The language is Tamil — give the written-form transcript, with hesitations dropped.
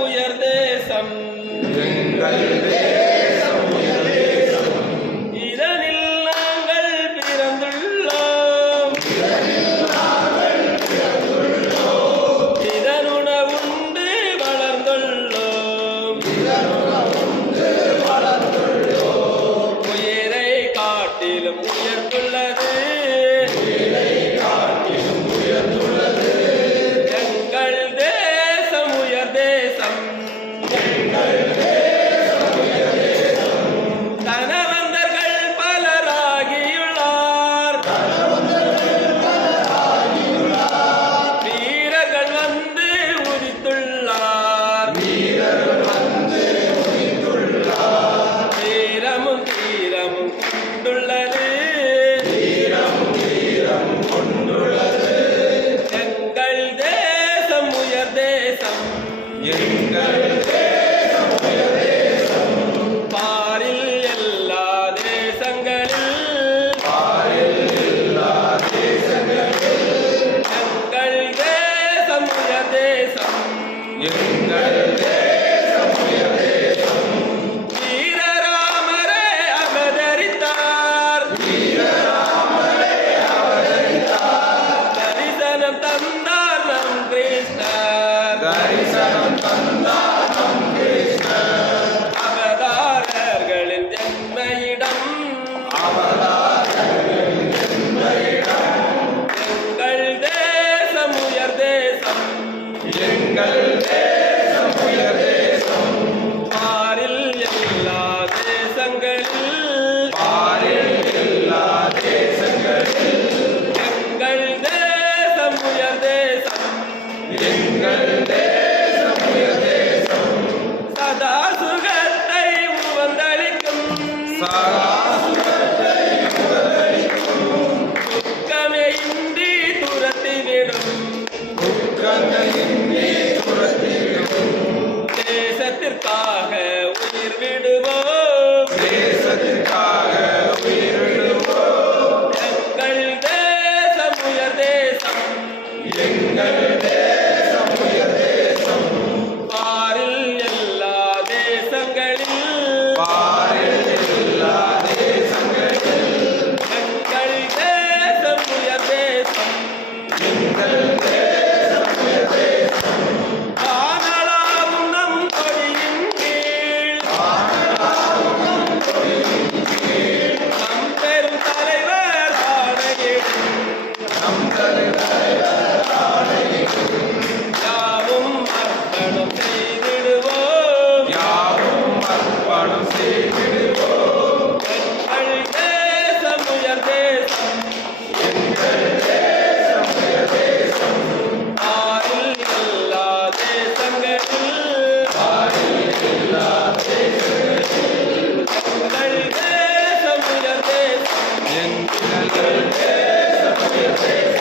உயர் தேசம் எங்கள் தேசம் உயர் தேசம். இதனில் நாங்கள் பிறந்துள்ளோம் இதனுணவுண்டு வளர்ந்துள்ளோம் உயிரை காட்டிலும் உயர்ந்துள்ளது எங்கள் தேசம் உயர் தேசம் தனவந்தர்கள் பலராகியுள்ளார் வீரர்கள் வந்து உதித்துள்ளார் வீரமும் தீரமும் கொண்டுள்ளது எங்கள் தேசம் உயர் தேசம் எங்கள் பாரில் எல்லா தேசங்களில் எங்கள் தேசம் உயர் தேசம் எங்கள் தேசம் உயர் தேசம். வீரராமரே அவதரித்தார் தரிசனம் தந்தார் நம் கிருஷ்ணர் தரிசனம் தந்தார் நம் கிருஷ்ணர். அவதாரர்களின் ஜென்மயிடம் எங்கள் தேசம் உயர் தேசம் எங்கள் தேசம் உயர் தேசம். பாரில் எல்லா தேசங்களில் எல்லா தேசங்களில் எங்கள் தேசம் உயர் தேசம் எங்கள் தேசம் உயர் தேசம். சதா சுகத்தை உவந்தளிக்கும் சராசுரத்தை துக்கமே இன்றி துரத்திவிடும் துக்கங்களின்றி துரத்திவிடும். தேசத்திற்காக உயிர் விடுவோம் தேசத்திற்காக உயிர் விடுவோம். எங்கள் தேசம் உயர் தேசம் எங்கள் தேசம் உயர் தேசம். பாரில் எல்லா தேசங்களில் எல்லா தேசங்களில் எங்கள் தேசம் உயர் தேசம் எங்கள் தேசம் உயர் தேசம். ஆனலாவும் நம் கொடியின் கீழ் நம் பெரும் தலைவர் ஆணையிடும் நம் தலைவர் யாவும் அர்ப்பணம் செய்திடுவோம் யாவும் அர்ப்பணம் செய்திடுவோம். எங்கள் தேசம் உயர் தேசம் எங்கள் தேசம் உயர் தேசம். ஆறில் எல்லா தேசங்களில் எல்லா எங்கள் தேசம் உயர் தேசம் எங்கள் தேசம் உயர் தேசம்.